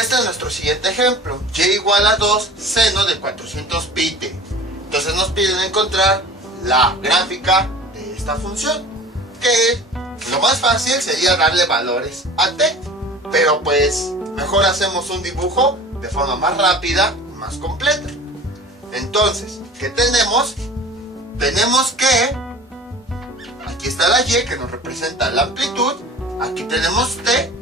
Este es nuestro siguiente ejemplo. Y igual a 2 seno de 400 pi t. Entonces nos piden encontrar la gráfica de esta función, que lo más fácil sería darle valores a t, pero pues mejor hacemos un dibujo de forma más rápida y más completa. Entonces, ¿qué tenemos? Tenemos que aquí está la y, que nos representa la amplitud. Aquí tenemos t,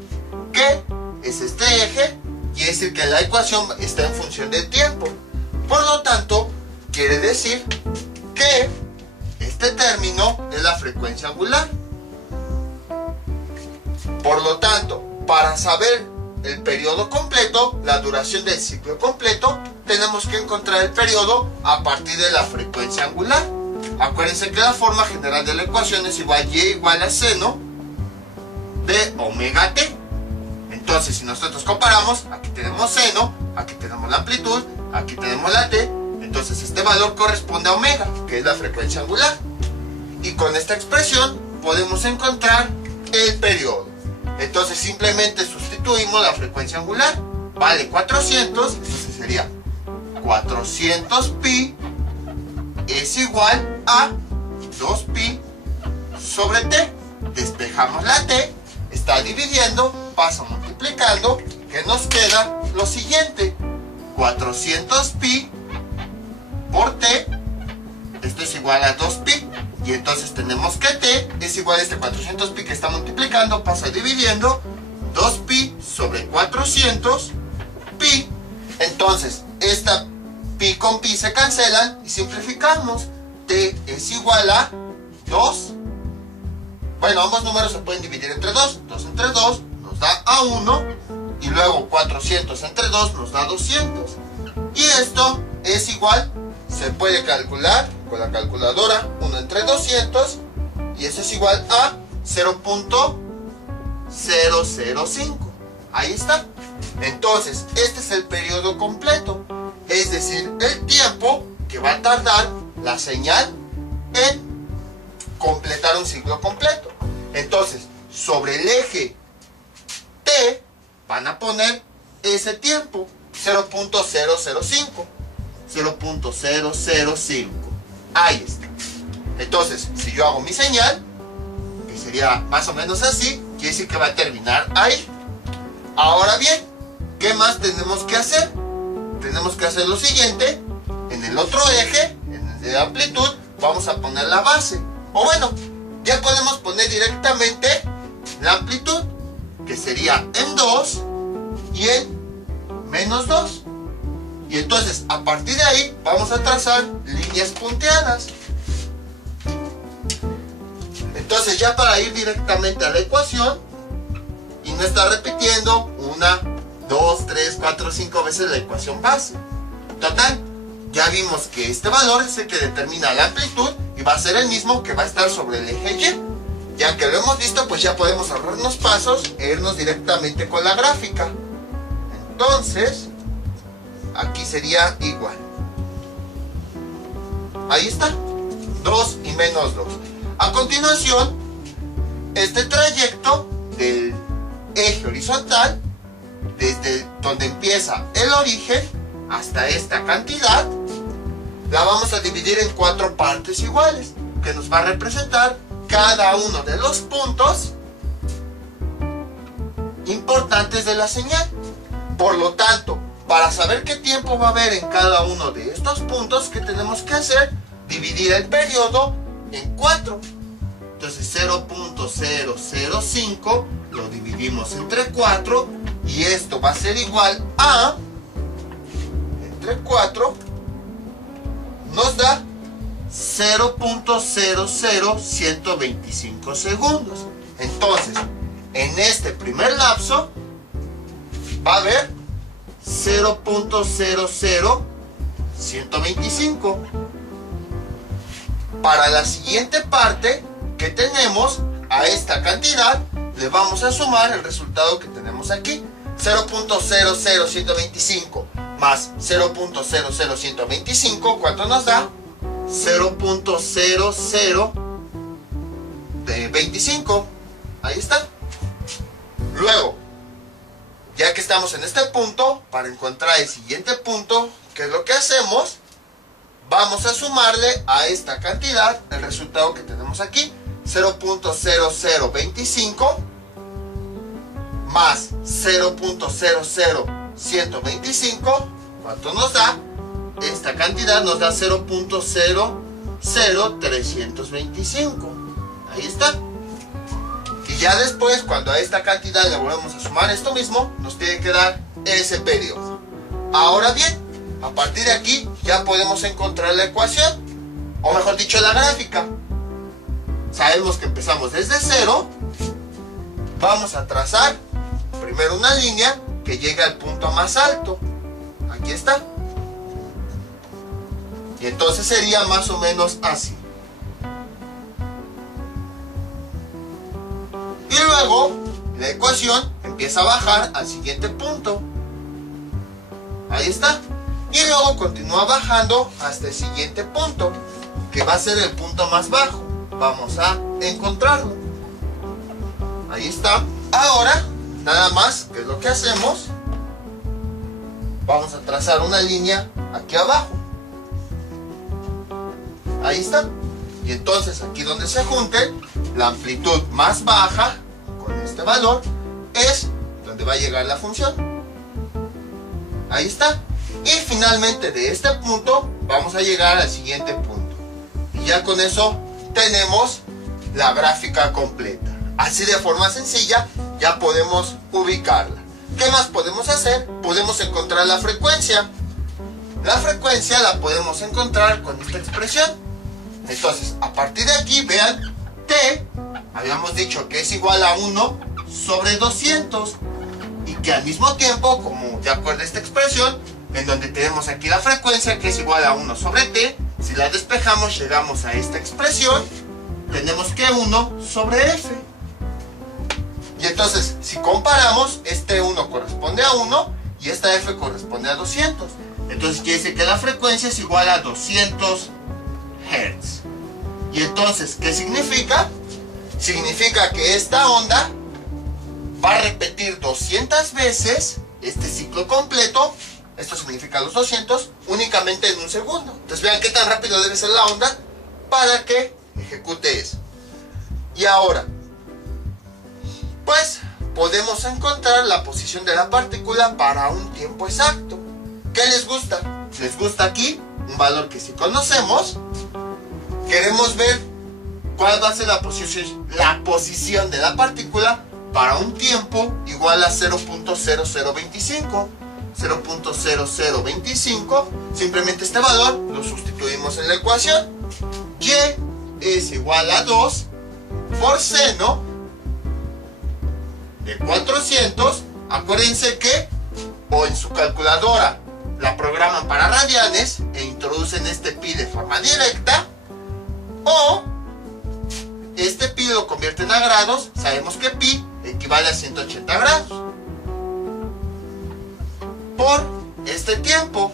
que es este eje, y es decir que la ecuación está en función del tiempo. Por lo tanto, quiere decir que este término es la frecuencia angular. Por lo tanto, para saber el periodo completo, la duración del ciclo completo, tenemos que encontrar el periodo a partir de la frecuencia angular. Acuérdense que la forma general de la ecuación es igual y igual a seno de omega t. Entonces, si nosotros comparamos, aquí tenemos seno, aquí tenemos la amplitud, aquí tenemos la t. Entonces este valor corresponde a omega, que es la frecuencia angular. Y con esta expresión podemos encontrar el periodo. Entonces simplemente sustituimos la frecuencia angular. Vale 400, entonces sería 400 pi es igual a 2 pi sobre t. Despejamos la t, está dividiendo, pasa multiplicando, que nos queda lo siguiente: 400 pi por t, esto es igual a 2pi, y entonces tenemos que t es igual a este 400 pi que está multiplicando, pasa dividiendo, 2pi sobre 400 pi. Entonces esta pi con pi se cancelan y simplificamos. T es igual a 2, bueno, ambos números se pueden dividir entre 2, 2 entre 2 nos da a 1, y luego 400 entre 2 nos da 200, y esto es igual, se puede calcular con la calculadora, 1 entre 200, y eso es igual a 0.005. Ahí está. Entonces, este es el periodo completo, es decir, el tiempo que va a tardar la señal en completar un ciclo completo. Entonces, sobre el eje t van a poner ese tiempo, 0.005. 0.005. Ahí está. Entonces, si yo hago mi señal, que sería más o menos así, quiere decir que va a terminar ahí. Ahora bien, ¿qué más tenemos que hacer? Tenemos que hacer lo siguiente: en el otro eje, en el de amplitud, vamos a poner la base. O bueno, ya podemos poner directamente la amplitud, que sería en 2 y en menos 2. Y entonces, a partir de ahí, vamos a trazar líneas punteadas. Entonces, ya para ir directamente a la ecuación y no estar repitiendo 1, 2, 3, 4, 5 veces la ecuación base. Total, ya vimos que este valor es el que determina la amplitud y va a ser el mismo que va a estar sobre el eje Y. Ya que lo hemos visto, pues ya podemos ahorrarnos pasos e irnos directamente con la gráfica. Entonces, aquí sería igual. Ahí está. 2 y menos 2. A continuación, este trayecto del eje horizontal, desde donde empieza el origen hasta esta cantidad, la vamos a dividir en 4 partes iguales, que nos va a representar cada uno de los puntos importantes de la señal. Por lo tanto, para saber qué tiempo va a haber en cada uno de estos puntos, ¿qué tenemos que hacer? Dividir el periodo en 4. Entonces 0.005 lo dividimos entre 4, y esto va a ser igual a, entre 4 nos da 0.00125 segundos. Entonces, en este primer lapso va a haber 0.00125. Para la siguiente parte que tenemos, a esta cantidad le vamos a sumar el resultado que tenemos aquí. 0.00125 más 0.00125, ¿cuánto nos da? 0.0025. Ahí está. Luego, Ya que estamos en este punto, para encontrar el siguiente punto, ¿qué es lo que hacemos? Vamos a sumarle a esta cantidad el resultado que tenemos aquí, 0.0025 más 0.00125. ¿Cuánto nos da? Esta cantidad nos da 0.00325. Ahí está. Y ya después, cuando a esta cantidad le volvemos a sumar esto mismo, nos tiene que dar ese periodo. Ahora bien, a partir de aquí ya podemos encontrar la ecuación, o mejor dicho, la gráfica. Sabemos que empezamos desde 0. Vamos a trazar primero una línea que llegue al punto más alto. Aquí está. Y entonces sería más o menos así. Y luego la ecuación empieza a bajar al siguiente punto. Ahí está. Y luego continúa bajando hasta el siguiente punto, que va a ser el punto más bajo. Vamos a encontrarlo. Ahí está. Ahora, nada más, ¿qué es lo que hacemos? Vamos a trazar una línea aquí abajo. Ahí está. Y entonces aquí donde se junte, la amplitud más baja con este valor es donde va a llegar la función. Ahí está. Y finalmente de este punto vamos a llegar al siguiente punto. Y ya con eso tenemos la gráfica completa. Así de forma sencilla ya podemos ubicarla. ¿Qué más podemos hacer? Podemos encontrar la frecuencia. La frecuencia la podemos encontrar con esta expresión. Entonces, a partir de aquí, vean, T, habíamos dicho que es igual a 1 sobre 200. Y que al mismo tiempo, como de acuerdo a esta expresión, en donde tenemos aquí la frecuencia que es igual a 1 sobre T, si la despejamos llegamos a esta expresión, tenemos que 1 sobre F. Y entonces, si comparamos, este 1 corresponde a 1 y esta F corresponde a 200. Entonces quiere decir que la frecuencia es igual a 200 Hz. Y entonces, ¿qué significa? Significa que esta onda va a repetir 200 veces este ciclo completo. Esto significa los 200 únicamente en un segundo. Entonces vean qué tan rápido debe ser la onda para que ejecute eso. Y ahora, pues podemos encontrar la posición de la partícula para un tiempo exacto. ¿Qué les gusta? ¿Les gusta aquí? Un valor que sí conocemos. Queremos ver cuál va a ser la posición de la partícula para un tiempo igual a 0.0025. 0.0025, simplemente este valor lo sustituimos en la ecuación. Y es igual a 2 por seno de 400. Acuérdense que o en su calculadora la programan para radianes e introducen este pi de forma directa, o este pi lo convierten a grados. Sabemos que pi equivale a 180 grados por este tiempo,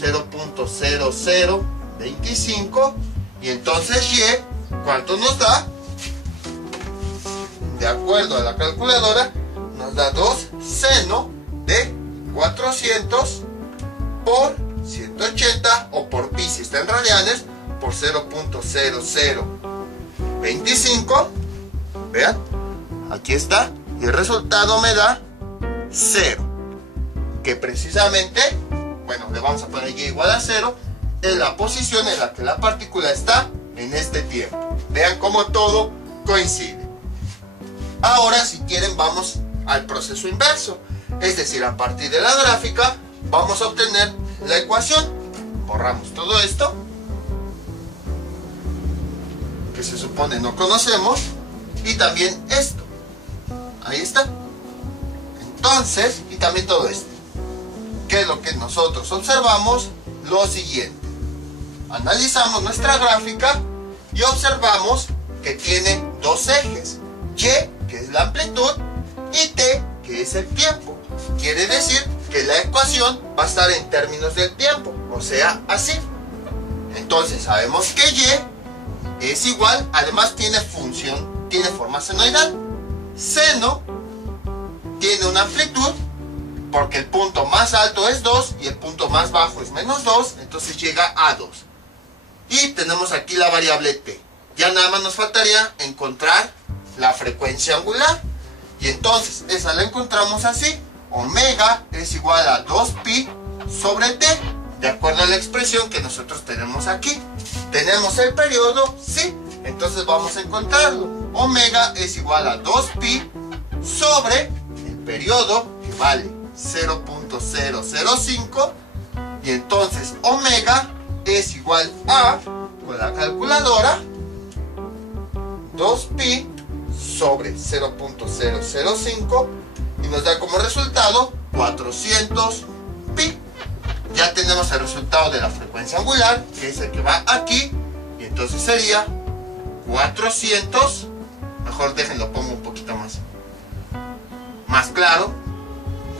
0.0025. Y entonces Y, ¿cuánto nos da? De acuerdo a la calculadora, nos da 2 seno de 400 por 180, o por pi si está en radianes, por 0.0025. Vean, aquí está, y el resultado me da 0. Que precisamente, bueno, le vamos a poner Y igual a 0, en la posición en la que la partícula está en este tiempo. Vean cómo todo coincide. Ahora, si quieren, vamos al proceso inverso. Es decir, a partir de la gráfica vamos a obtener la ecuación. Borramos todo esto que se supone no conocemos, y también esto. Ahí está. Entonces, y también todo esto. ¿Qué es lo que nosotros observamos? Lo siguiente. Analizamos nuestra gráfica y observamos que tiene dos ejes. Y, que es la amplitud, y T, que es el tiempo. Quiere decir que la ecuación va a estar en términos del tiempo, o sea, así. Entonces sabemos que Y es igual, además tiene forma senoidal. Seno tiene una amplitud, porque el punto más alto es 2 y el punto más bajo es menos 2, entonces llega a 2. Y tenemos aquí la variable t. Ya nada más nos faltaría encontrar la frecuencia angular. Y entonces esa la encontramos así. Omega es igual a 2pi sobre t, de acuerdo a la expresión que nosotros tenemos aquí. ¿Tenemos el periodo? Sí. Entonces vamos a encontrarlo. Omega es igual a 2pi sobre el periodo, que vale 0.005. Y entonces omega es igual a, con la calculadora, 2pi sobre 0.005 y nos da como resultado 400 pi. Ya tenemos el resultado de la frecuencia angular, que es el que va aquí, y entonces sería 400, mejor déjenlo, pongo un poquito más claro,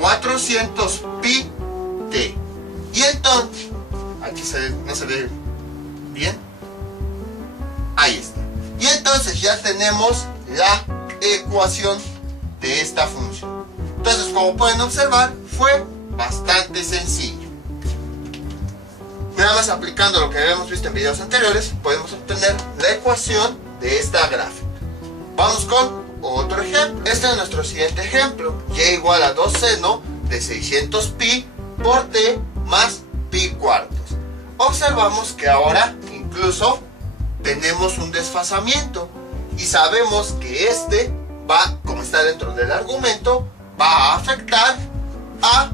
400 pi t. Y entonces, aquí no se ve bien, ahí está. Y entonces ya tenemos la ecuación de esta función. Entonces, como pueden observar, fue bastante sencillo. Nada más aplicando lo que habíamos visto en videos anteriores, podemos obtener la ecuación de esta gráfica. Vamos con otro ejemplo. Este es nuestro siguiente ejemplo. Y igual a 2 seno de 600 pi por t más pi cuartos. Observamos que ahora incluso tenemos un desfasamiento. Y sabemos que este va, como está dentro del argumento, va a afectar a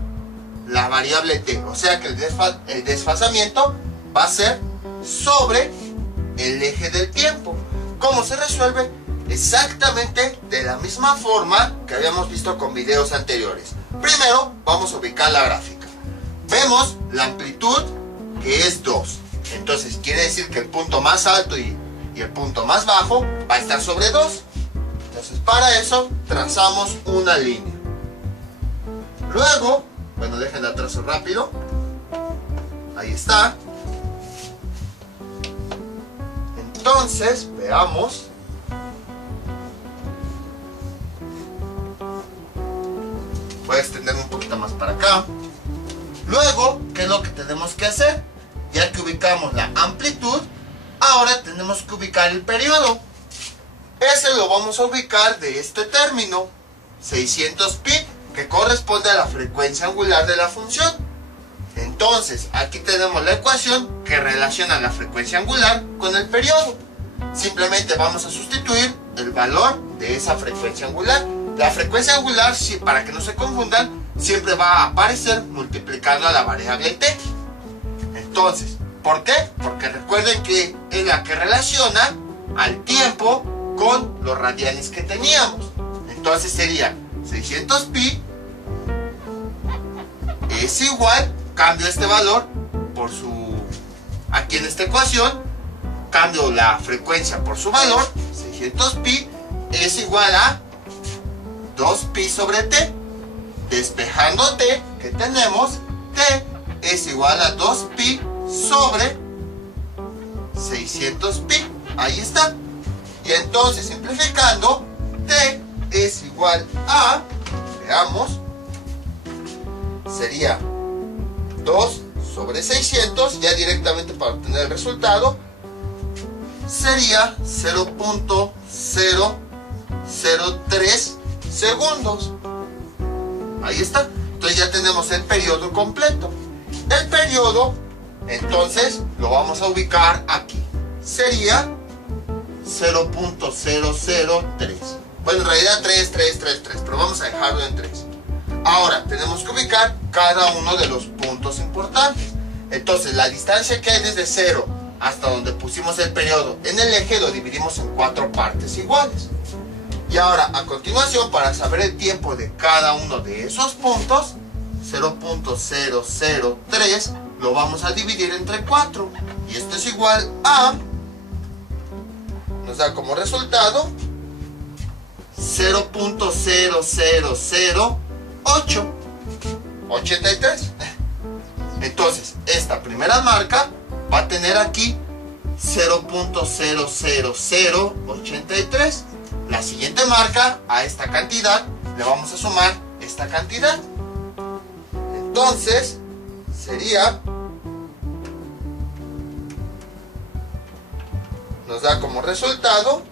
la variable t. O sea que el desfasamiento va a ser sobre el eje del tiempo. ¿Cómo se resuelve? Exactamente de la misma forma que habíamos visto con videos anteriores. Primero vamos a ubicar la gráfica. Vemos la amplitud, que es 2. Entonces quiere decir que el punto más alto y el punto más bajo va a estar sobre 2. Entonces para eso trazamos una línea. Luego, bueno, déjenla trazo rápido. Ahí está. Entonces, veamos. Voy a extenderme un poquito más para acá. Luego, ¿qué es lo que tenemos que hacer? Ya que ubicamos la amplitud, ahora tenemos que ubicar el periodo. Ese lo vamos a ubicar de este término, 600 pi, que corresponde a la frecuencia angular de la función. Entonces, aquí tenemos la ecuación que relaciona la frecuencia angular con el periodo. Simplemente vamos a sustituir el valor de esa frecuencia angular. La frecuencia angular, para que no se confundan, siempre va a aparecer multiplicando a la variable t. Entonces, ¿por qué? Porque recuerden que es la que relaciona al tiempo con los radianes que teníamos. Entonces sería 600 pi es igual, cambio este valor por aquí en esta ecuación, cambio la frecuencia por su valor, 600 pi es igual a 2pi sobre t. Despejando t, que tenemos, t es igual a 2pi sobre 600 pi. Ahí está. Y entonces, simplificando, t es igual a, veamos, sería 2 sobre 600, ya directamente para obtener el resultado, sería 0.003 segundos. Ahí está. Entonces ya tenemos el periodo completo. El periodo, entonces, lo vamos a ubicar aquí. Sería 0.003. Bueno, en realidad 3, pero vamos a dejarlo en 3. Ahora, tenemos que ubicar cada uno de los puntos importantes. Entonces, la distancia que hay desde 0 hasta donde pusimos el periodo en el eje lo dividimos en 4 partes iguales. Y ahora, a continuación, para saber el tiempo de cada uno de esos puntos, 0.003 lo vamos a dividir entre 4. Y esto es igual a, nos da como resultado 0.000883. Entonces, esta primera marca va a tener aquí 0.00083. La siguiente marca, a esta cantidad le vamos a sumar esta cantidad. Entonces sería, nos da como resultado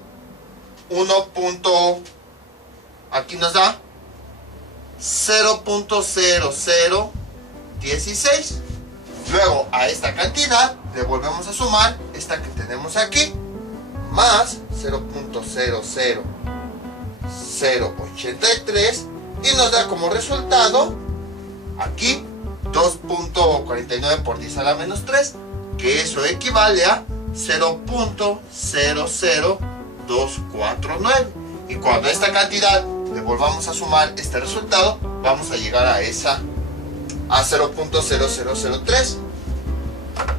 1. Aquí nos da 0.0016. Luego a esta cantidad le volvemos a sumar esta que tenemos aquí, más 0.00083, y nos da como resultado aquí 2.49 por 10 a la menos 3, que eso equivale a 0.00249. Y cuando a esta cantidad le volvamos a sumar este resultado, vamos a llegar a 0.0003.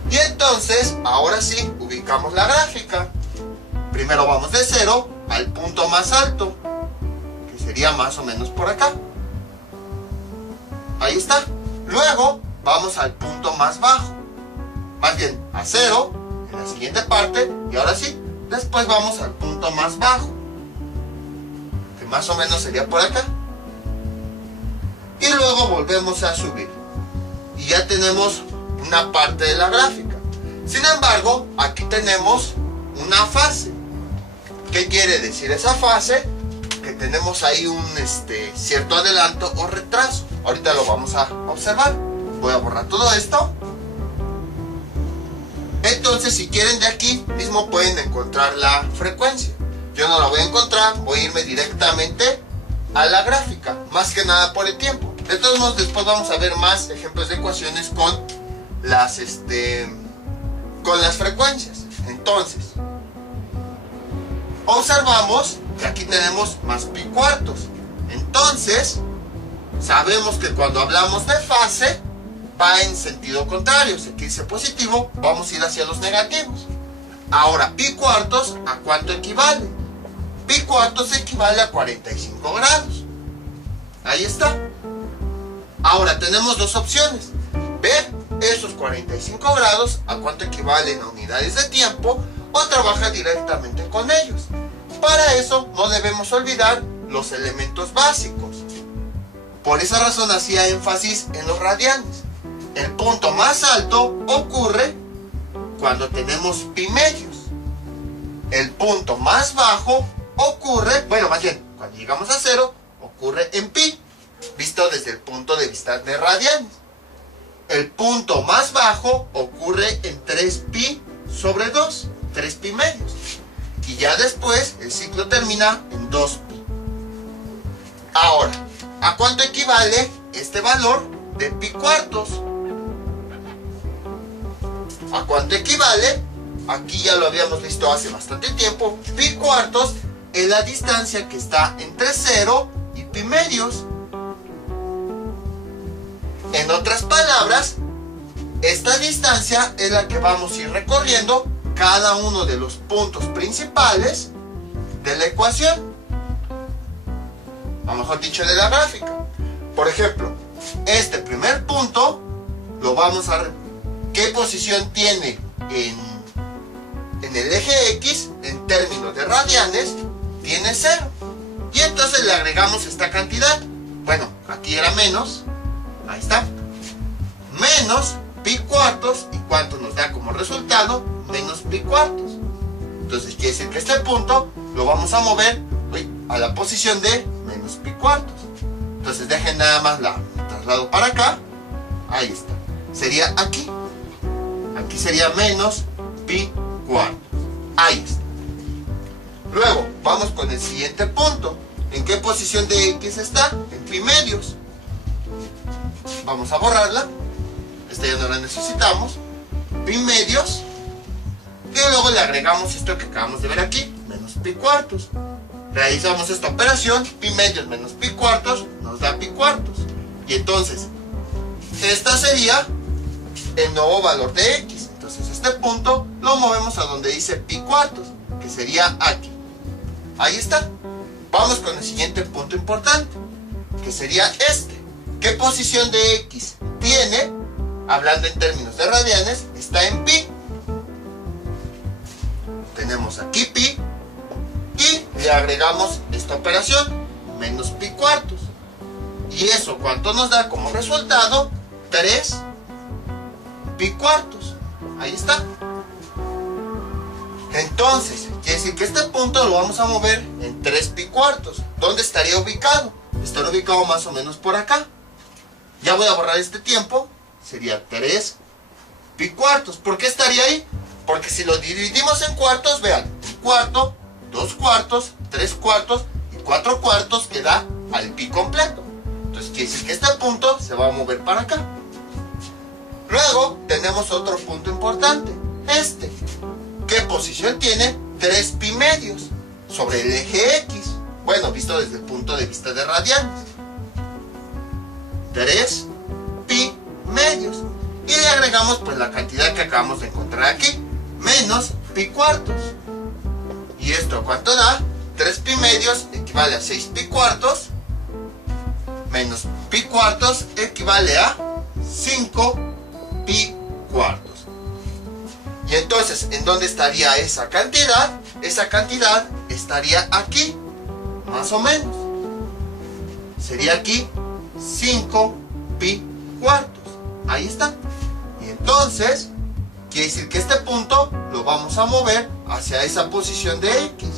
Y entonces, ahora sí, ubicamos la gráfica. Primero vamos de 0 al punto más alto, que sería más o menos por acá. Ahí está. Luego vamos al punto más bajo, más bien a 0 en la siguiente parte. Y ahora sí, después vamos al punto más bajo, que más o menos sería por acá. Y luego volvemos a subir. Y ya tenemos una parte de la gráfica. Sin embargo, aquí tenemos una fase. ¿Qué quiere decir esa fase? Que tenemos ahí un cierto adelanto o retraso. Ahorita lo vamos a observar. Voy a borrar todo esto. Entonces, si quieren, de aquí mismo pueden encontrar la frecuencia. Yo no la voy a encontrar, voy a irme directamente a la gráfica, más que nada por el tiempo. De todos modos, después vamos a ver más ejemplos de ecuaciones con las frecuencias. Entonces, observamos que aquí tenemos más pi cuartos. Entonces, sabemos que cuando hablamos de fase, va en sentido contrario. Si aquí dice positivo, vamos a ir hacia los negativos. Ahora, pi cuartos, ¿a cuánto equivale? Pi cuartos equivale a 45 grados. Ahí está. Ahora tenemos dos opciones: ver esos 45 grados a cuánto equivalen a unidades de tiempo, o trabajar directamente con ellos. Para eso no debemos olvidar los elementos básicos. Por esa razón hacía énfasis en los radianes. El punto más alto ocurre cuando tenemos pi medios. El punto más bajo ocurre, bueno, más bien, cuando llegamos a 0, ocurre en pi, visto desde el punto de vista de radianes. El punto más bajo ocurre en 3pi sobre 2, 3pi medios. Y ya después el ciclo termina en 2pi. Ahora, ¿a cuánto equivale este valor de pi cuartos? ¿A cuánto equivale? Aquí ya lo habíamos visto hace bastante tiempo. Pi cuartos es la distancia que está entre 0 y pi medios. En otras palabras, esta distancia es la que vamos a ir recorriendo cada uno de los puntos principales de la ecuación, o mejor dicho, de la gráfica. Por ejemplo, este primer punto lo vamos a ver qué posición tiene en el eje X en términos de radianes. Tiene 0, y entonces le agregamos esta cantidad. Bueno, aquí era menos, ahí está, menos pi cuartos. ¿Y cuánto nos da como resultado? Menos pi cuartos. Entonces quiere decir que este punto lo vamos a mover a la posición de menos pi cuartos. Entonces dejen nada más la traslado para acá. Ahí está. Sería aquí. Aquí sería menos pi cuartos. Ahí está. Luego vamos con el siguiente punto. ¿En qué posición de X está? En pi medios. Vamos a borrarla. Esta ya no la necesitamos. Pi medios. Y luego le agregamos esto que acabamos de ver aquí, menos pi cuartos. Realizamos esta operación, pi medios menos pi cuartos nos da pi cuartos. Y entonces, esta sería el nuevo valor de X. Entonces este punto lo movemos a donde dice pi cuartos, que sería aquí. Ahí está. Vamos con el siguiente punto importante, que sería este. ¿Qué posición de X tiene? Hablando en términos de radianes, está en pi. Tenemos aquí pi y le agregamos esta operación, menos pi cuartos. Y eso, ¿cuánto nos da como resultado? 3 pi cuartos. Ahí está. Entonces, quiere decir que este punto lo vamos a mover en 3 pi cuartos. ¿Dónde estaría ubicado? Estaría ubicado más o menos por acá. Ya voy a borrar este tiempo. Sería 3 pi cuartos. ¿Por qué estaría ahí? Porque si lo dividimos en cuartos, vean, un cuarto, 2 cuartos, 3 cuartos y 4 cuartos que da al pi completo. Entonces quiere decir que este punto se va a mover para acá. Luego tenemos otro punto importante. Este. ¿Qué posición tiene? 3 pi medios sobre el eje X. Bueno, visto desde el punto de vista de radianes. 3 pi medios. Y le agregamos pues la cantidad que acabamos de encontrar aquí. Menos pi cuartos. ¿Y esto cuánto da? 3 pi medios equivale a 6 pi cuartos. Menos pi cuartos equivale a 5 pi cuartos. Y entonces, ¿en dónde estaría esa cantidad? Esa cantidad estaría aquí, más o menos. Sería aquí 5 pi cuartos. Ahí está. Y entonces, quiere decir que este punto lo vamos a mover hacia esa posición de X.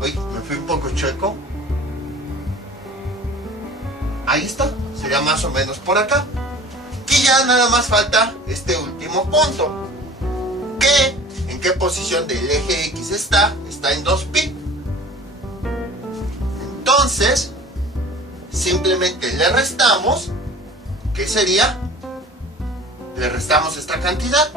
Uy, me fui un poco chueco. Ahí está. Sería más o menos por acá. Y ya nada más falta este último punto. ¿En qué posición del eje X está? Está en 2pi. Entonces, simplemente le restamos. ¿Qué sería? Le restamos esta cantidad,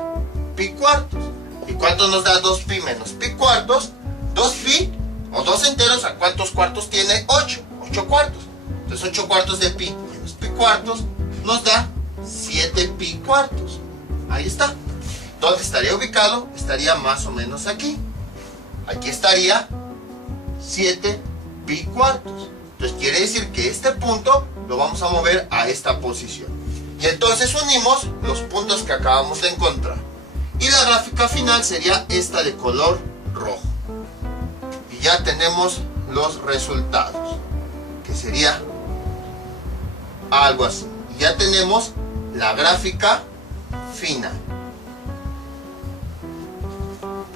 pi cuartos. ¿Y cuánto nos da 2pi menos pi cuartos? 2pi o 2 enteros, ¿a cuántos cuartos tiene? 8 cuartos. Entonces 8 cuartos de pi menos pi cuartos nos da 7 pi cuartos. Ahí está. ¿Dónde estaría ubicado? Estaría más o menos aquí. Aquí estaría 7 pi cuartos. Entonces quiere decir que este punto lo vamos a mover a esta posición. Y entonces unimos los puntos que acabamos de encontrar. Y la gráfica final sería esta de color rojo. Y ya tenemos los resultados. Que sería algo así. Y ya tenemos la gráfica final,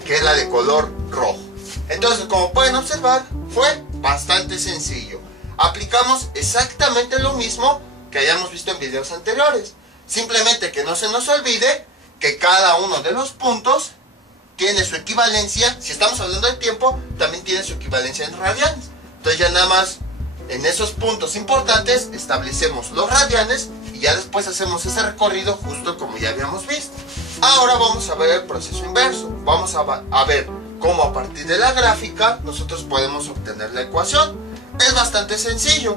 que es la de color rojo. Entonces, como pueden observar, fue bastante sencillo. Aplicamos exactamente lo mismo que hayamos visto en videos anteriores. Simplemente que no se nos olvide que cada uno de los puntos tiene su equivalencia. Si estamos hablando de tiempo, también tiene su equivalencia en radianes. Entonces ya nada más en esos puntos importantes establecemos los radianes y ya después hacemos ese recorrido justo como ya habíamos visto. Ahora vamos a ver el proceso inverso. Vamos a ver cómo a partir de la gráfica nosotros podemos obtener la ecuación. Es bastante sencillo.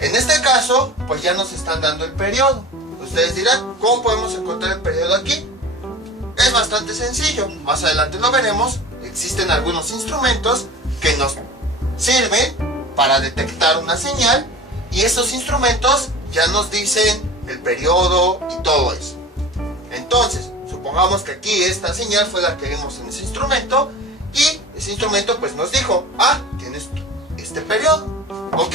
En este caso, pues ya nos están dando el periodo. Ustedes dirán, ¿cómo podemos encontrar el periodo aquí? Es bastante sencillo. Más adelante lo veremos. Existen algunos instrumentos que nos sirven para detectar una señal. Y esos instrumentos ya nos dicen el periodo y todo eso. Entonces, supongamos que aquí esta señal fue la que vimos en ese instrumento. Y ese instrumento pues nos dijo, tienes este periodo. ¿Ok?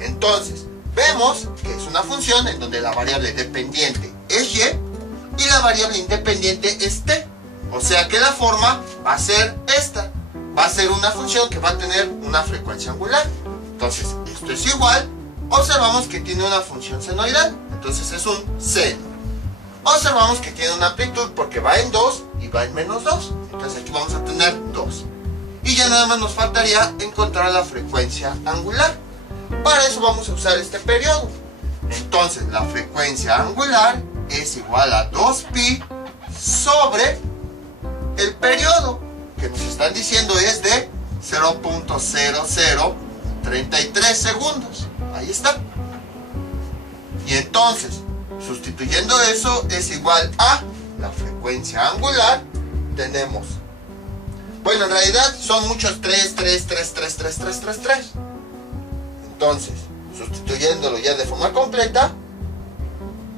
Entonces, vemos que es una función en donde la variable dependiente es y y la variable independiente es t. O sea que la forma va a ser esta. Va a ser una función que va a tener una frecuencia angular. Entonces, esto es igual. Observamos que tiene una función senoidal. Entonces es un seno. Observamos que tiene una amplitud porque va en 2 y va en menos 2. Entonces aquí vamos a tener 2. Y ya nada más nos faltaría encontrar la frecuencia angular. Para eso vamos a usar este periodo. Entonces la frecuencia angular es igual a 2pi sobre el periodo, que nos están diciendo es de 0.0033 segundos. Ahí está. Y entonces, sustituyendo eso, es igual a la frecuencia angular. Tenemos, bueno, en realidad son muchos 3. Entonces, sustituyéndolo ya de forma completa,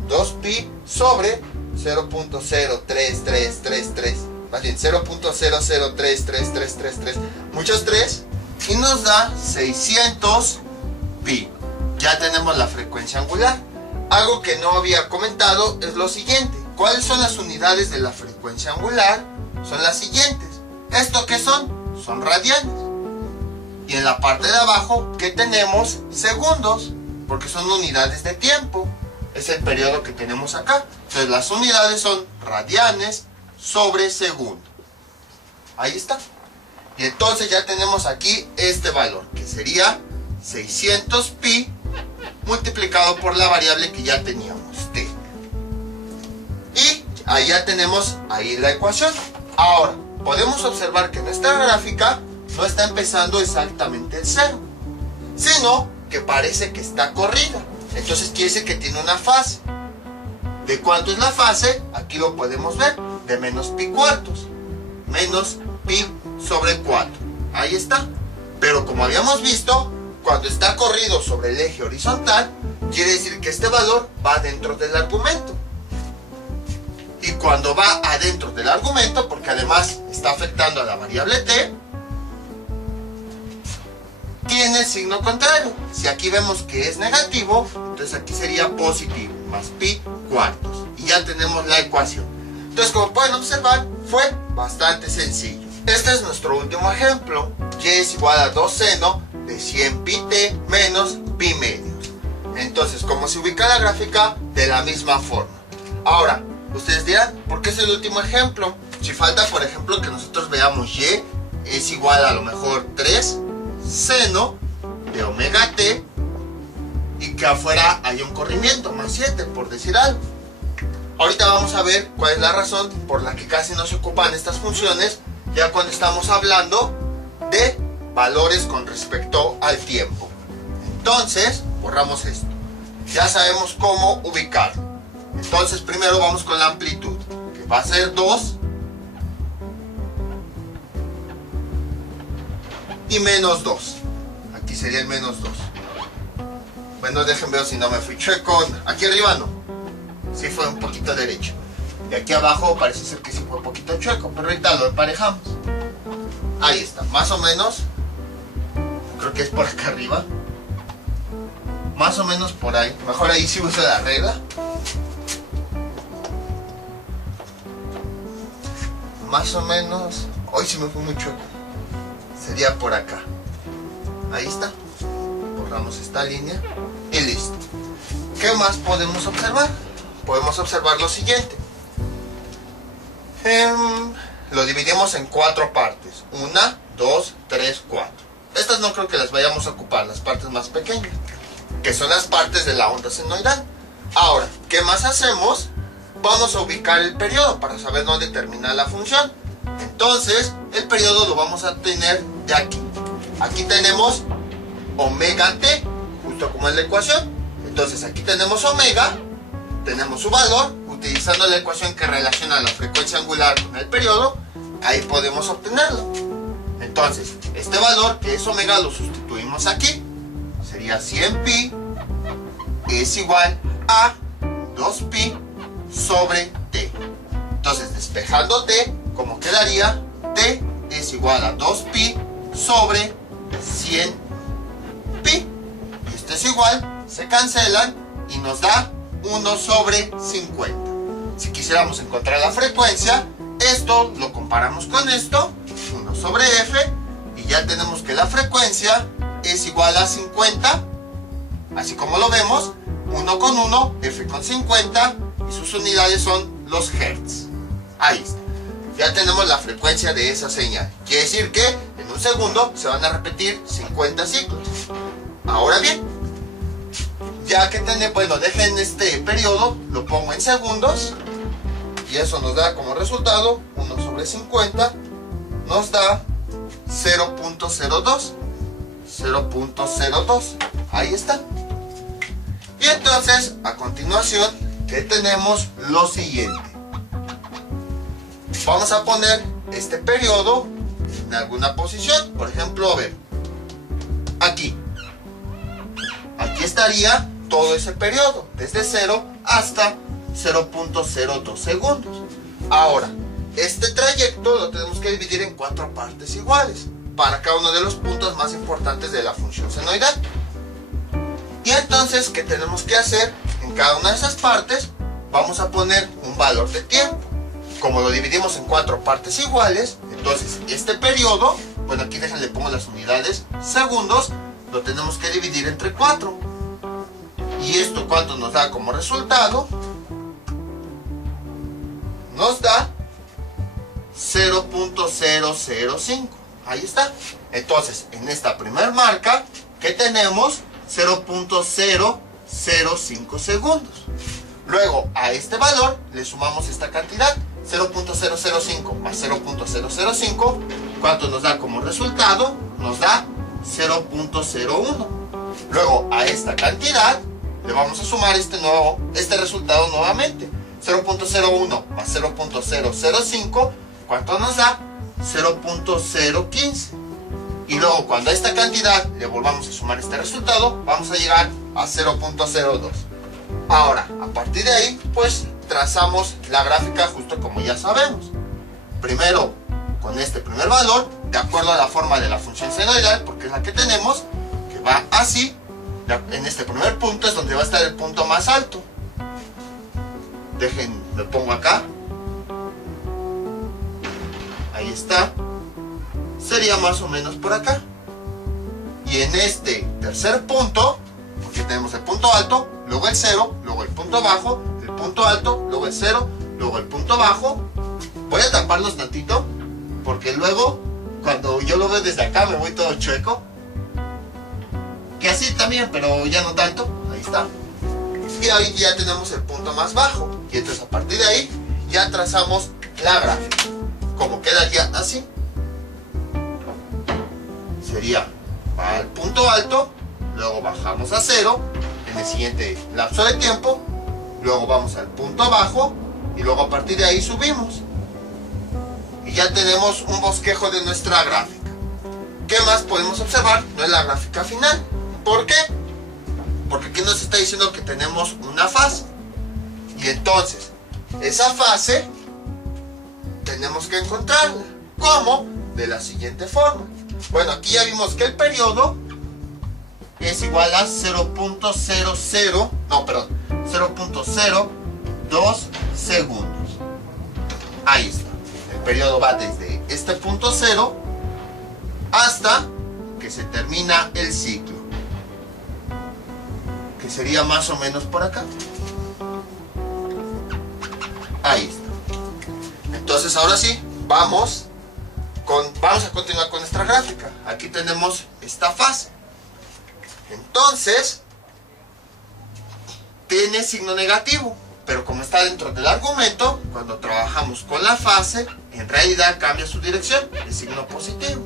2pi sobre 0.03333, más bien 0.003333, muchos 3, y nos da 600 pi. Ya tenemos la frecuencia angular. Algo que no había comentado es lo siguiente. ¿Cuáles son las unidades de la frecuencia angular? Son las siguientes. ¿Esto qué son? Son radianes. Y en la parte de abajo, ¿qué tenemos? Segundos, porque son unidades de tiempo. Es el periodo que tenemos acá. Entonces las unidades son radianes sobre segundo. Ahí está. Y entonces ya tenemos aquí este valor, que sería 600 pi multiplicado por la variable que ya teníamos, t. Y ahí ya tenemos ahí la ecuación. Ahora, podemos observar que nuestra gráfica no está empezando exactamente en cero, sino que parece que está corrida. Entonces quiere decir que tiene una fase. ¿De cuánto es la fase? Aquí lo podemos ver, de menos pi cuartos. Menos pi sobre 4. Ahí está. Pero como habíamos visto, cuando está corrido sobre el eje horizontal, quiere decir que este valor va dentro del argumento. Y cuando va adentro del argumento, porque además está afectando a la variable t, tiene el signo contrario. Si aquí vemos que es negativo, entonces aquí sería positivo, más pi cuartos. Y ya tenemos la ecuación. Entonces, como pueden observar, fue bastante sencillo. Este es nuestro último ejemplo. Y es igual a 2 seno de 100 pi t menos pi medios. Entonces, como se ubica la gráfica, de la misma forma. Ahora, ustedes dirán, ¿por qué es el último ejemplo? Si falta, por ejemplo, que nosotros veamos y es igual a lo mejor 3 seno de omega t y que afuera hay un corrimiento, más 7, por decir algo. Ahorita vamos a ver cuál es la razón por la que casi no se ocupan estas funciones, ya cuando estamos hablando de valores con respecto al tiempo. Entonces, borramos esto. Ya sabemos cómo ubicarlo. Entonces, primero vamos con la amplitud, que va a ser 2 y menos 2. Aquí sería el menos 2. Bueno, déjenme ver si no me fui chueco. Aquí arriba no. Sí fue un poquito derecho. Y aquí abajo parece ser que sí fue un poquito chueco, pero ahorita lo emparejamos. Ahí está, más o menos. Creo que es por acá arriba. Más o menos por ahí. Mejor ahí sí uso la regla. Más o menos. Hoy sí me fue muy chueco. Sería por acá. Ahí está. Borramos esta línea y listo. ¿Qué más podemos observar? Podemos observar lo siguiente. Lo dividimos en 4 partes. 1, 2, 3, 4. Estas no creo que las vayamos a ocupar, las partes más pequeñas, que son las partes de la onda senoidal. Ahora, ¿qué más hacemos? Vamos a ubicar el periodo para saber dónde termina la función. Entonces, el periodo lo vamos a tener de aquí. Aquí tenemos omega t, justo como es la ecuación. Entonces, aquí tenemos omega, tenemos su valor, utilizando la ecuación que relaciona la frecuencia angular con el periodo, ahí podemos obtenerlo. Entonces, este valor, que es omega, lo sustituimos aquí. Sería 100 pi es igual a 2 pi sobre t. Entonces, despejando t, ¿cómo quedaría? T es igual a 2 pi sobre 100 pi. Y esto es igual, se cancelan y nos da 1 sobre 50. Si quisiéramos encontrar la frecuencia, esto lo comparamos con esto, 1 sobre f, y ya tenemos que la frecuencia es igual a 50, así como lo vemos, 1 con 1, f con 50, y sus unidades son los hertz. Ahí está. Ya tenemos la frecuencia de esa señal. Quiere decir que en un segundo se van a repetir 50 ciclos. Ahora bien, ya que tenemos, bueno, dejen este periodo, lo pongo en segundos, y eso nos da como resultado 1 sobre 50, nos da 0.02. 0.02. Ahí está. Y entonces, a continuación, ¿qué tenemos? Lo siguiente. Vamos a poner este periodo en alguna posición. Por ejemplo, a ver, aquí. Aquí estaría todo ese periodo, desde 0 hasta 0.02 segundos. Ahora, este trayecto lo tenemos que dividir en 4 partes iguales para cada uno de los puntos más importantes de la función senoidal. Y entonces, ¿qué tenemos que hacer? En cada una de esas partes vamos a poner un valor de tiempo. Como lo dividimos en 4 partes iguales, entonces este periodo, bueno, aquí déjenle pongo las unidades, segundos, lo tenemos que dividir entre 4. ¿Y esto cuánto nos da como resultado? Nos da 0.005. Ahí está. Entonces, en esta primera marca, ¿qué tenemos? 0.005 segundos. Luego, a este valor le sumamos esta cantidad, 0.005 más 0.005. ¿Cuánto nos da como resultado? Nos da 0.01. Luego, a esta cantidad le vamos a sumar este resultado nuevamente. 0.01 más 0.005, ¿cuánto nos da? 0.015. Y luego cuando a esta cantidad le volvamos a sumar este resultado, vamos a llegar a 0.02. Ahora, a partir de ahí, pues trazamos la gráfica justo como ya sabemos. Primero, con este primer valor, de acuerdo a la forma de la función senoidal, porque es la que tenemos, que va así. En este primer punto es donde va a estar el punto más alto. Lo pongo acá. Ahí está. Sería más o menos por acá. Y en este tercer punto, aquí tenemos el punto alto, luego el 0, luego el punto bajo, el punto alto, luego el 0, luego el punto bajo. Voy a taparlos tantito, porque luego, cuando yo lo veo desde acá, me voy todo chueco. Que así también, pero ya no tanto. Ahí está. Y ahí ya tenemos el punto más bajo. Y entonces a partir de ahí ya trazamos la gráfica. Como quedaría así. Sería al punto alto, luego bajamos a 0 en el siguiente lapso de tiempo, luego vamos al punto bajo y luego a partir de ahí subimos. Y ya tenemos un bosquejo de nuestra gráfica. ¿Qué más podemos observar? No es la gráfica final. ¿Por qué? Porque aquí nos está diciendo que tenemos una fase. Y entonces, esa fase tenemos que encontrarla. ¿Cómo? De la siguiente forma. Bueno, aquí ya vimos que el periodo es igual a 0.02 segundos. Ahí está. El periodo va desde este punto 0 hasta que se termina el ciclo, que sería más o menos por acá. Ahí está. Entonces ahora sí, vamos a continuar con nuestra gráfica. Aquí tenemos esta fase. Entonces, tiene signo negativo, pero como está dentro del argumento, cuando trabajamos con la fase, en realidad cambia su dirección, es signo positivo.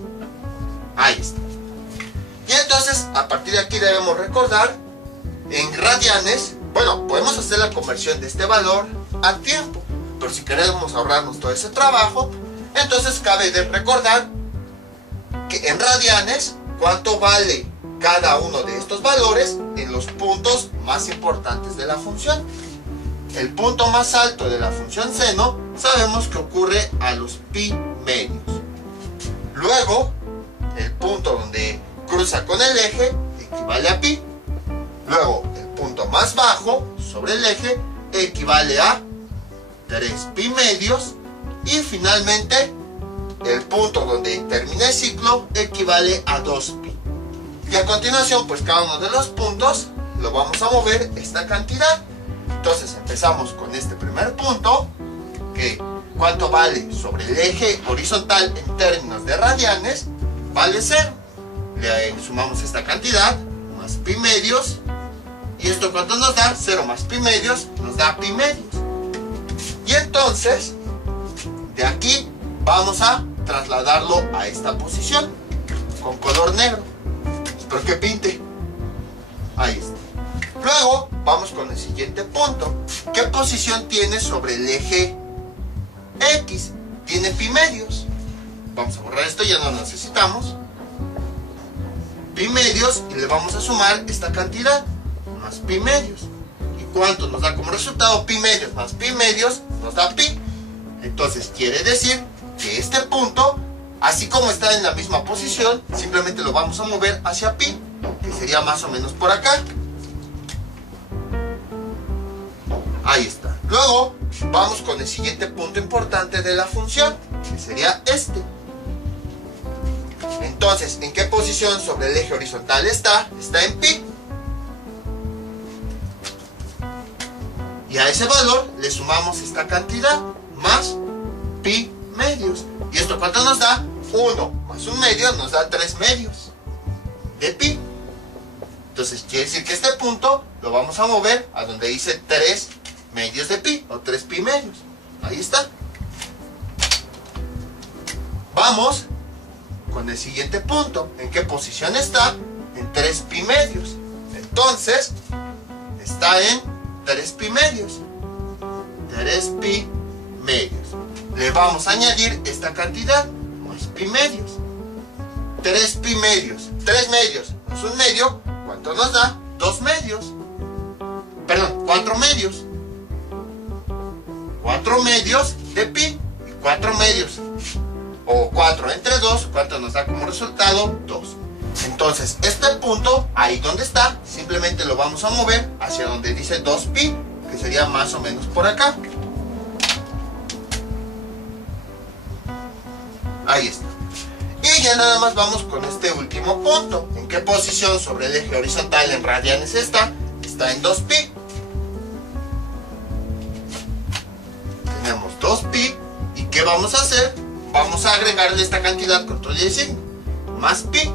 Ahí está. Y entonces, a partir de aquí debemos recordar, en radianes, bueno, podemos hacer la conversión de este valor a tiempo, pero si queremos ahorrarnos todo ese trabajo, entonces cabe de recordar que en radianes, ¿cuánto vale cada uno de estos valores en los puntos más importantes de la función? El punto más alto de la función seno sabemos que ocurre a los pi medios. Luego, el punto donde cruza con el eje equivale a pi. Luego, el punto más bajo sobre el eje equivale a 3 pi medios. Y finalmente, el punto donde termina el ciclo equivale a 2 pi. Y a continuación, pues cada uno de los puntos lo vamos a mover esta cantidad. Entonces empezamos con este primer punto, que cuánto vale sobre el eje horizontal en términos de radianes, vale 0. Le sumamos esta cantidad, más pi medios. ¿Y esto cuánto nos da? 0 más pi medios nos da pi medios. Y entonces, de aquí vamos a trasladarlo a esta posición con color negro. Espero que pinte. Ahí está. Luego vamos con el siguiente punto. ¿Qué posición tiene sobre el eje X? Tiene pi medios. Vamos a borrar esto, ya no lo necesitamos. Pi medios, y le vamos a sumar esta cantidad más pi medios. ¿Y cuánto nos da como resultado? Pi medios más pi medios nos da pi. Entonces quiere decir que este punto, así como está en la misma posición, simplemente lo vamos a mover hacia pi, que sería más o menos por acá. Ahí está. Luego vamos con el siguiente punto importante de la función, que sería este. Entonces, ¿en qué posición sobre el eje horizontal está? Está en pi. Y a ese valor le sumamos esta cantidad más pi medios. ¿Y esto cuánto nos da? 1 más 1 medio nos da 3 medios de pi. Entonces quiere decir que este punto lo vamos a mover a donde dice 3 medios de pi o 3 pi medios. Ahí está. Vamos con el siguiente punto. ¿En qué posición está? En 3 pi medios. Entonces está en 3 pi medios. 3 pi medios. Le vamos a añadir esta cantidad más pi medios. 3 pi medios. 3 medios más 1 medio. ¿Cuánto nos da? 2 medios. Perdón, 4 medios. 4 medios de pi. Y 4 medios. O 4 entre 2. ¿Cuánto nos da como resultado? 2. Entonces, este punto, ahí donde está, simplemente lo vamos a mover hacia donde dice 2 pi. Que sería más o menos por acá. Ahí está. Y ya nada más vamos con este último punto. ¿En qué posición sobre el eje horizontal en radianes está? Está en 2pi. Tenemos 2pi. ¿Y qué vamos a hacer? Vamos a agregarle esta cantidad, control y signo, más pi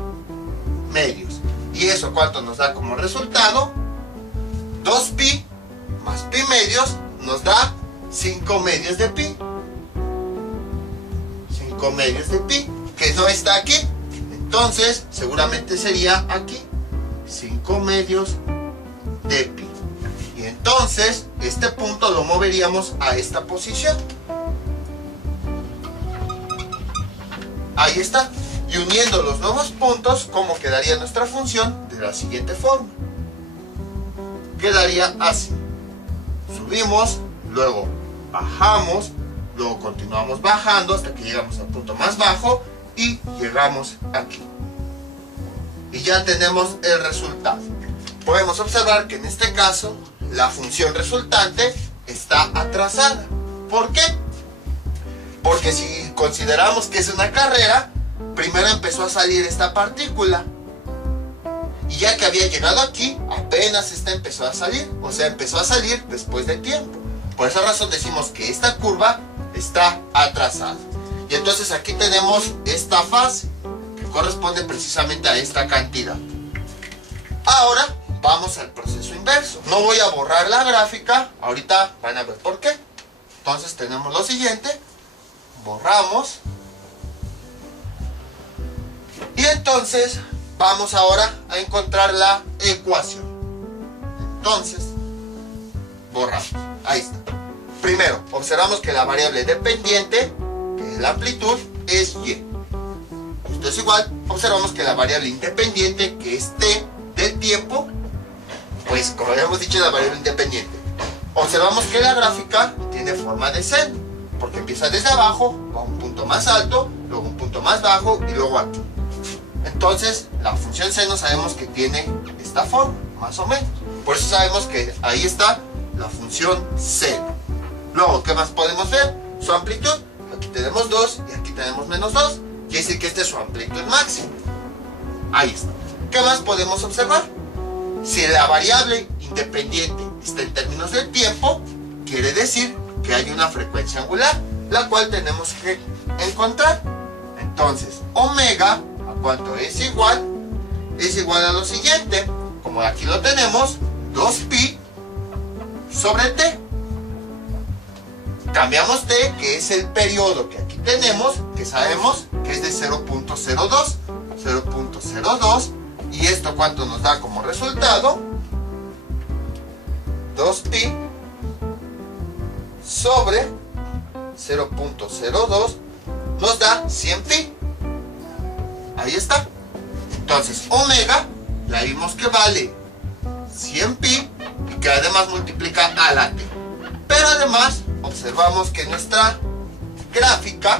medios. ¿Y eso cuánto nos da como resultado? 2pi más pi medios nos da 5 medios de pi. 5 medios de pi, que no está aquí. Entonces, seguramente sería aquí. 5 medios de pi. Y entonces, este punto lo moveríamos a esta posición. Ahí está. Y uniendo los nuevos puntos, ¿cómo quedaría nuestra función? De la siguiente forma. Quedaría así. Subimos, luego bajamos, luego continuamos bajando hasta que llegamos al punto más bajo y llegamos aquí. Y ya tenemos el resultado. Podemos observar que en este caso la función resultante está atrasada. ¿Por qué? Porque si consideramos que es una carrera, primero empezó a salir esta partícula. Y ya que había llegado aquí, apenas esta empezó a salir. O sea, empezó a salir después de tiempo. Por esa razón decimos que esta curva está atrasada. Y entonces aquí tenemos esta fase, que corresponde precisamente a esta cantidad. Ahora vamos al proceso inverso. No voy a borrar la gráfica, ahorita van a ver por qué. Entonces tenemos lo siguiente. Borramos. Y entonces vamos ahora a encontrar la ecuación. Entonces, borramos. Ahí está. Primero, observamos que la variable dependiente, que es la amplitud, es y. Esto es igual. Observamos que la variable independiente, que es t del tiempo, pues como habíamos dicho, la variable independiente. Observamos que la gráfica tiene forma de seno, porque empieza desde abajo, va a un punto más alto, luego un punto más bajo y luego aquí. Entonces, la función seno sabemos que tiene esta forma, más o menos. Por eso sabemos que ahí está la función seno. Luego, ¿qué más podemos ver? Su amplitud. Aquí tenemos 2 y aquí tenemos menos 2. Quiere decir que esta es su amplitud máxima. Ahí está. ¿Qué más podemos observar? Si la variable independiente está en términos del tiempo, quiere decir que hay una frecuencia angular, la cual tenemos que encontrar. Entonces, omega, ¿a cuánto es igual? Es igual a lo siguiente. Como aquí lo tenemos, 2pi sobre t. Cambiamos t, que es el periodo que aquí tenemos, que sabemos que es de 0.02. 0.02. ¿Y esto cuánto nos da como resultado? 2pi sobre 0.02 nos da 100pi. Ahí está. Entonces, omega, la vimos que vale 100pi y que además multiplica a la t. Pero además, observamos que nuestra gráfica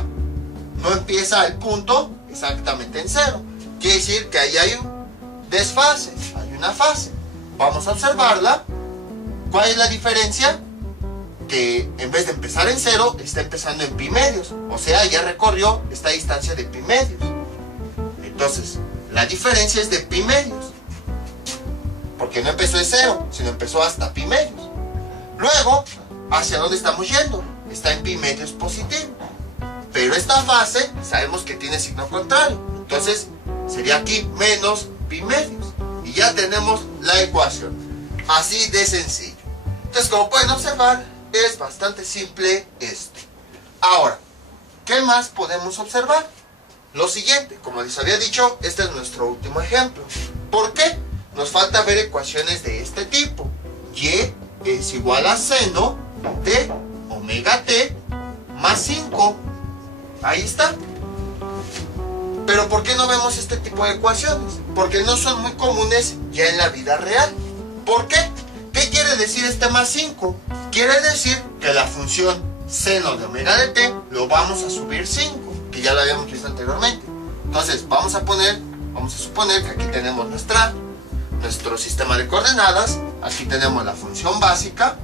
no empieza el punto exactamente en 0. Quiere decir que ahí hay un desfase, hay una fase. Vamos a observarla. ¿Cuál es la diferencia? porque en vez de empezar en 0, está empezando en pi medios. O sea, ya recorrió esta distancia de pi medios. Entonces, la diferencia es de pi medios. Porque no empezó en 0, sino empezó hasta pi medios. Luego, ¿hacia dónde estamos yendo? Está en pi medios positivo. Pero esta fase sabemos que tiene signo contrario. Entonces, sería aquí menos pi medios. Y ya tenemos la ecuación. Así de sencillo. Entonces, como pueden observar, es bastante simple esto. Ahora, ¿qué más podemos observar? Lo siguiente, como les había dicho, este es nuestro último ejemplo. ¿Por qué? Nos falta ver ecuaciones de este tipo. Y es igual a seno de omega t más 5. Ahí está. Pero ¿por qué no vemos este tipo de ecuaciones? Porque no son muy comunes ya en la vida real. ¿Por qué? ¿Qué quiere decir este más 5? Quiere decir que la función seno de omega de t lo vamos a subir 5, que ya lo habíamos visto anteriormente. Entonces vamos a suponer que aquí tenemos nuestro sistema de coordenadas. Aquí tenemos la función básica,